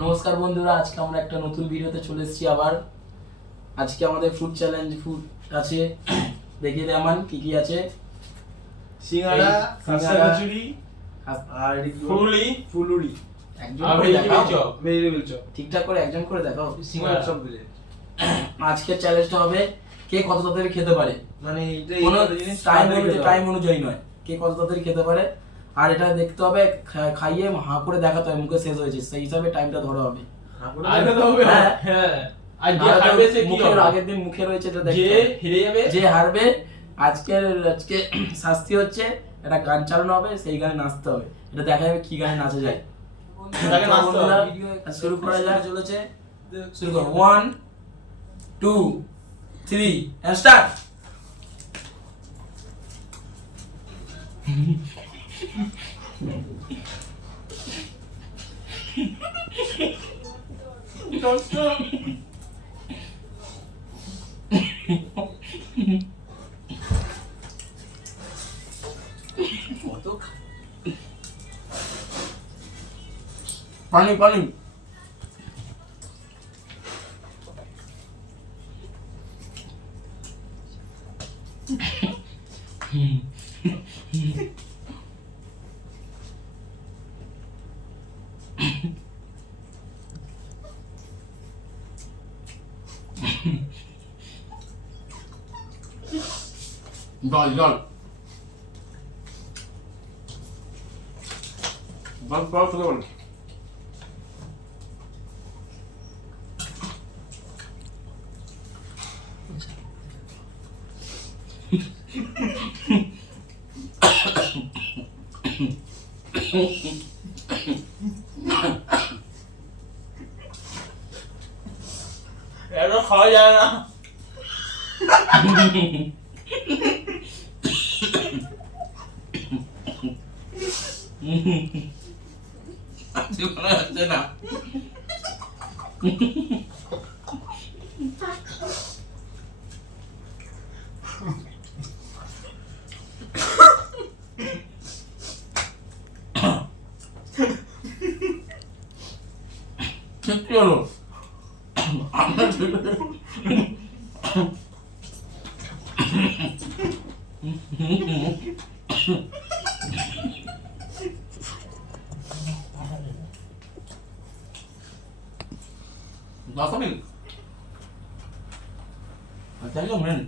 নমস্কার বন্ধুরা, আজকে আমরা একটা নতুন ভিডিওতে চলে এসেছি আবার। আজকে আমাদের ফুড চ্যালেঞ্জ ফুড আছে, দেখিয়ে দে আমান কি কি আছে। সিঙ্গাড়া, কাঁচা কচুরি আর ফুলুরি একজন আর করে দেখাও, ভেজিটেবল চপ ঠিকঠাক করে একজন করে দেখাও। সিঙ্গাড়া চপ দিলে আজকের চ্যালেঞ্জটা হবে কে কত তাড়াতাড়ি খেতে পারে, মানে এটা কোনো টাইম অনুযায়ী নয়, কে কত তাড়াতাড়ি খেতে পারে। আর এটা দেখতে হবে, খাইয়ে হাঁ করে দেখাতে হবে মুখে শেষ হয়েছে, সেই হিসাবে টাইমটা ধরা হবে। আগে তো হবে। হ্যাঁ হ্যাঁ আর যে হারবে সে কি মুখের হবে? আগের দিন মুখে রয়েছে, এটা যে দেখতে হবে। হেরে যাবে যে হারবে আজকে শাস্তি হচ্ছে একটা গান চালানো হবে, সেই গানে নাচতে হবে। এটা দেখা যাবে কি গানে নাচা যায়। তাকে নাচতে হবে। শুরু করা যাক, চলেছে, শুরু করো। 1 2 3 এন্ড স্টার্ট। পানি পানি জল জল জল পড়া শুরু করুন। এটা খাওয়া যায় না। না কি হলো? Langsung Hati-hati dong, men.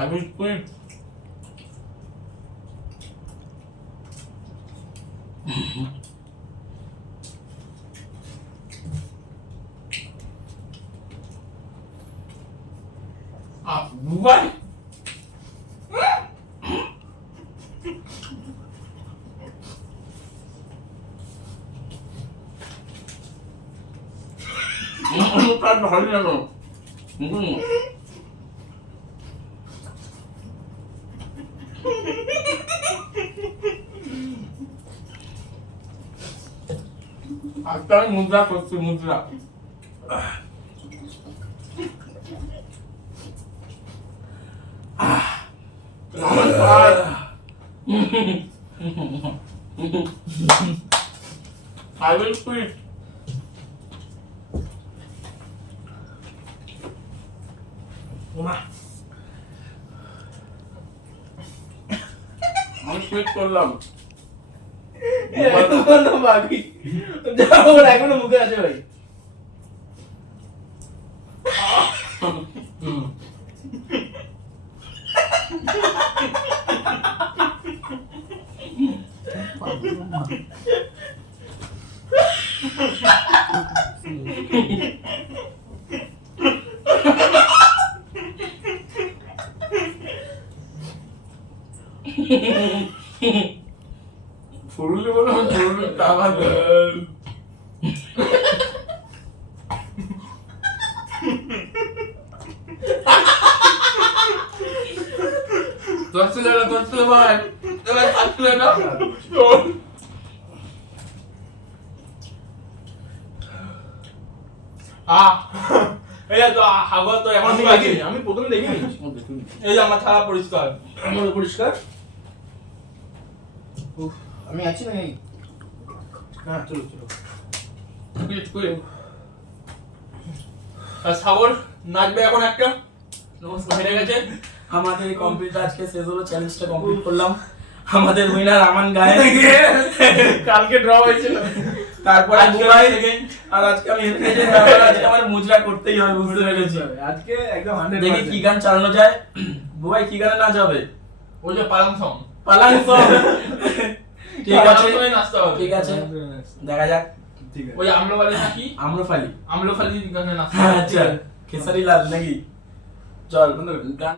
I will quit. What? তার ভালো জানো একটা মুদ্রা করছি মুদ্রা I will quit. ওমা আমি কুইট করলাম। কোনো বাকি যাও, ওর এখনো মুখে আছে ভাই। হুম। ফুরুলি বলো, ফুরুলি টাকা তোর ভাই এবার আসলে না এই তো হাগল তো এখন আমি বাকি দেখিনি, আমি প্রথমে দেখিনি। এই যে আমার থালা পরিষ্কার আমার পরিষ্কার। উফ, আমি আছি না এই। হ্যাঁ চলো চলো। আর সাগর নাচবে এখন একটা নমস্কার হেরে গেছে আমাদের কমপ্লিট আজকে শেষ হলো, চ্যালেঞ্জটা কমপ্লিট করলাম। আমাদের উইনার আমান গায়ে কালকে ড্র হয়েছিল। তারপরে আজকে বুবাই second। আর আজকে আমি হেরে গেছি। তারপরে আজকে আমার মুজরা করতেই হবে, বুঝতে পেরেছি। আজকে একদম 100%। দেখি কি গান চালানো যায়। বুবাই কি গানে নাচ হবে? ওই যে পালং সং পালাং song। ঠিক আছে, নাচতে হবে ঠিক আছে, দেখা যাক। ঠিক আছে। ওই আমলোবালি নাকি আম্রফালি। আমলোফালি গানে নাচতে হ্যাঁ, হবে আচ্ছা, খেসারি লাল নাকি? চল গান।